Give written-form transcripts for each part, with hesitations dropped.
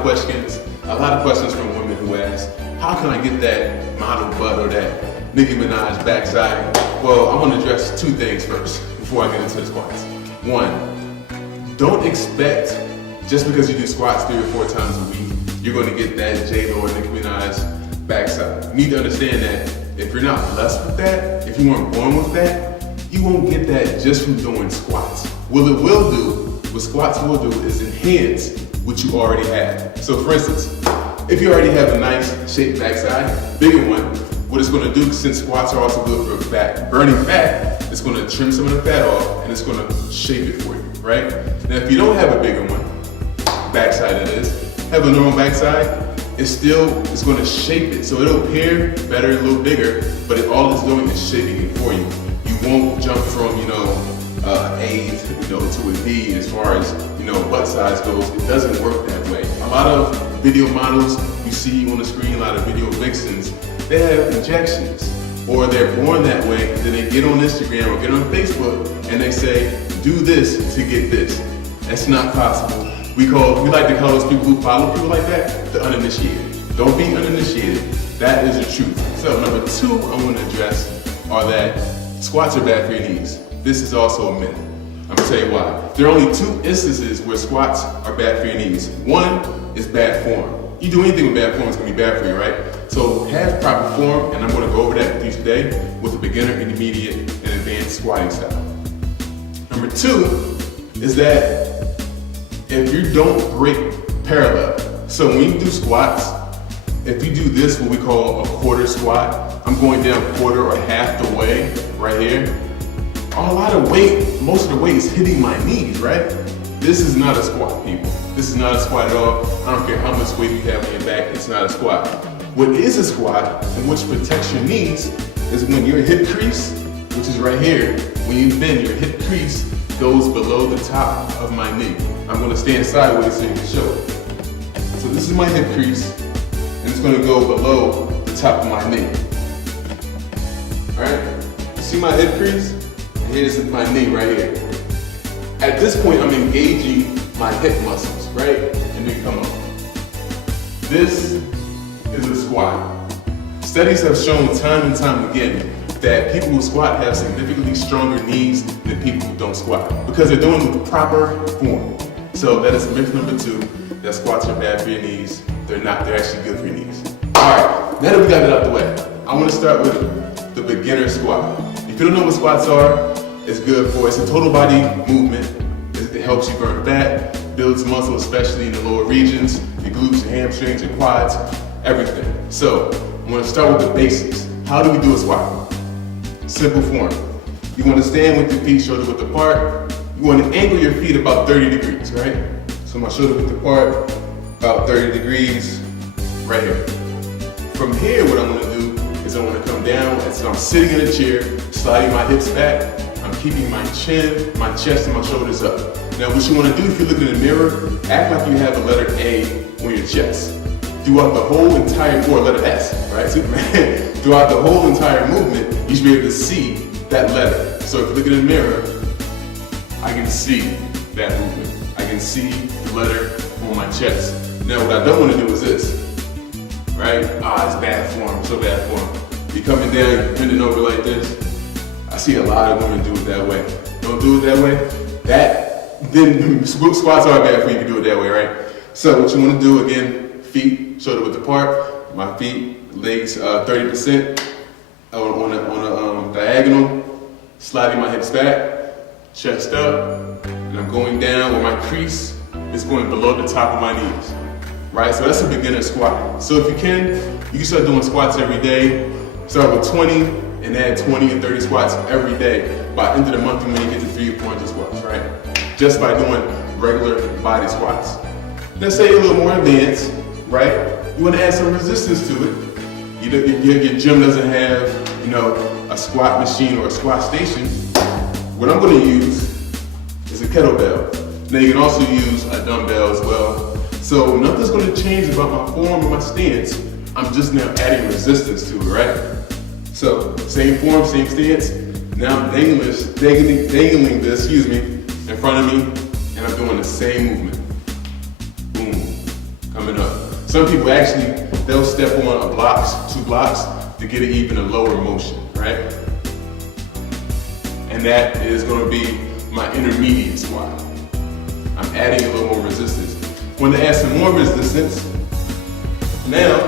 of questions from women who ask, how can I get that model butt or that Nicki Minaj backside? Well, I want to address two things first before I get into the squats. One, don't expect just because you do squats 3 or 4 times a week, you're going to get that J-Lo or Nicki Minaj backside. You need to understand that if you're not blessed with that, if you weren't born with that, you won't get that just from doing squats. What squats will do is enhance what you already have. So for instance, if you already have a nice shaped backside, bigger one, what it's gonna do, since squats are also good for burning fat, it's gonna trim some of the fat off and it's gonna shape it for you, right? Now if you don't have a bigger one, backside that is, have a normal backside, it's gonna shape it. So it'll appear better, a little bigger, but all it's doing is shaping it for you. You won't jump from, A to a D as far as, butt size goes. It doesn't work that way. A lot of video models you see on the screen, a lot of video vixens, they have injections, or they're born that way, and then they get on Instagram or get on Facebook and they say, do this to get this. That's not possible. We like to call those people who follow people like that the uninitiated. Don't be uninitiated. That is the truth. So number 2 I want to address are that squats are bad for your knees. This is also a myth. I'm gonna tell you why. There are only 2 instances where squats are bad for your knees. One is bad form. You do anything with bad form, it's gonna be bad for you, right? So have proper form, and I'm gonna go over that with you today with a beginner, intermediate, and advanced squatting style. Number 2 is that if you don't break parallel, so when you do squats, if you do this, what we call a quarter squat, I'm going down quarter or half the way right here. A lot of weight, most of the weight is hitting my knees, right? This is not a squat, people. This is not a squat at all. I don't care how much weight you have on your back, it's not a squat. What is a squat, and which protects your knees, is when your hip crease, which is right here, when you bend, your hip crease goes below the top of my knee. I'm gonna stand sideways so you can show it. So this is my hip crease, and it's gonna go below the top of my knee. All right, you see my hip crease? And here's my knee right here. At this point, I'm engaging my hip muscles, right? And then come up. This is a squat. Studies have shown time and time again that people who squat have significantly stronger knees than people who don't squat because they're doing it with proper form. So that is myth number 2, that squats are bad for your knees. They're not, they're actually good for your knees. All right, now that we got that out the way, I wanna start with the beginner squat. If you don't know what squats are, it's a total body movement. It helps you burn fat, builds muscle, especially in the lower regions, your glutes, your hamstrings, your quads, everything. So I'm gonna start with the basics. How do we do a squat? Simple form. You wanna stand with your feet shoulder width apart. You wanna angle your feet about 30 degrees, right? So my shoulder width apart, about 30 degrees, right here. From here, what I'm gonna do is I'm gonna come down, and so I'm sitting in a chair, sliding my hips back. I'm keeping my chin, my chest, and my shoulders up. Now what you wanna do if you look in the mirror, act like you have the letter A on your chest. Throughout the whole entire, or letter S, right, Superman? Throughout the whole entire movement, you should be able to see that letter. So if you look in the mirror, I can see that movement. I can see the letter on my chest. Now what I don't wanna do is this, right? It's bad form, so bad form. You're coming down, you're bending over like this. I see a lot of women do it that way. Don't do it that way. Then squats are bad for you if you do it that way, right? So what you want to do again, feet shoulder width apart, my feet, legs 30% on a diagonal, sliding my hips back, chest up, and I'm going down where my crease is going below the top of my knees, right? So that's a beginner squat. So if you can start doing squats every day. Start with 20 and add 20 and 30 squats every day. By end of the month, you may get to 300 or 400 squats, right? Just by doing regular body squats. Let's say you're a little more advanced, right? You want to add some resistance to it. Your gym doesn't have, a squat machine or a squat station. What I'm going to use is a kettlebell. Now you can also use a dumbbell as well. So nothing's going to change about my form or my stance. I'm just now adding resistance to it, right? So same form, same stance. Now I'm dangling this, in front of me, and I'm doing the same movement. Boom, come coming up. Some people actually, they'll step on a blocks, 2 blocks, to get it even a lower motion, right? And that is gonna be my intermediate squat. I'm adding a little more resistance. When I add some more resistance, now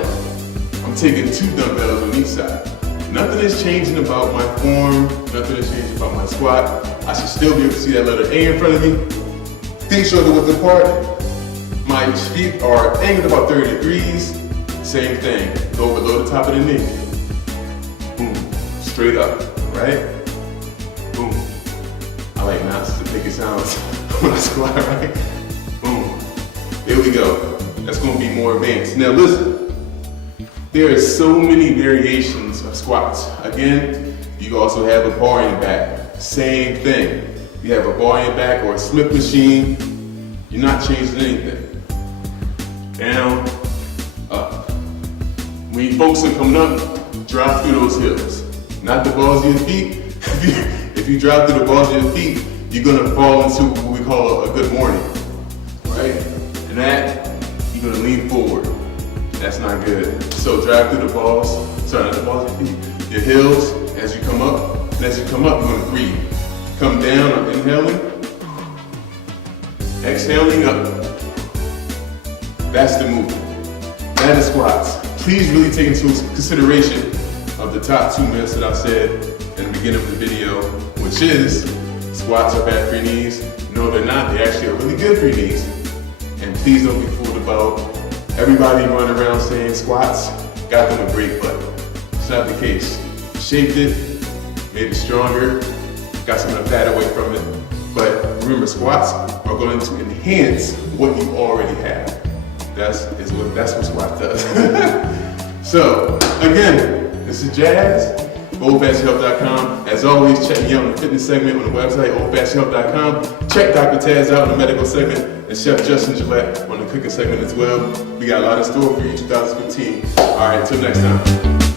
I'm taking 2 dumbbells on each side. Nothing is changing about my form, nothing is changing about my squat. I should still be able to see that letter A in front of me. Feet shoulder width apart. My feet are angled about 30 degrees. Same thing, go below the top of the knee. Boom, straight up, right? Boom. I like not to make it sound when I squat, right? Boom. There we go. That's gonna be more advanced. Now listen, there are so many variations of squats. Again, you also have a bar in your back. Same thing. You have a bar in your back or a Smith machine. You're not changing anything. Down, up. When you focus on coming up, drop through those hips. Not the balls of your feet. If you drop through the balls of your feet, you're gonna fall into what we call a good morning, right? And that, you're gonna lean forward. That's not good. So drive through the balls, sorry, not the balls of your feet, your heels as you come up. And as you come up, you're gonna breathe. Come down, I'm inhaling. Exhaling up. That's the movement. That is squats. Please really take into consideration of the top 2 myths that I said in the beginning of the video, which is squats are bad for your knees. No, they're not. They actually are really good for your knees. And please don't be fooled about everybody running around saying squats got them a great butt. It's not the case. Shaped it, made it stronger, got some of the fat away from it. But remember, squats are going to enhance what you already have. That's what squat does. So, again, this is Jazz, oldfashionedhealth.com. As always, check me out in the fitness segment on the website, oldfashionedhealth.com. Check Dr. Taz out in the medical segment, and Chef Justin Gillette on the cooking segment as well. We got a lot in store for you 2015. All right, until next time.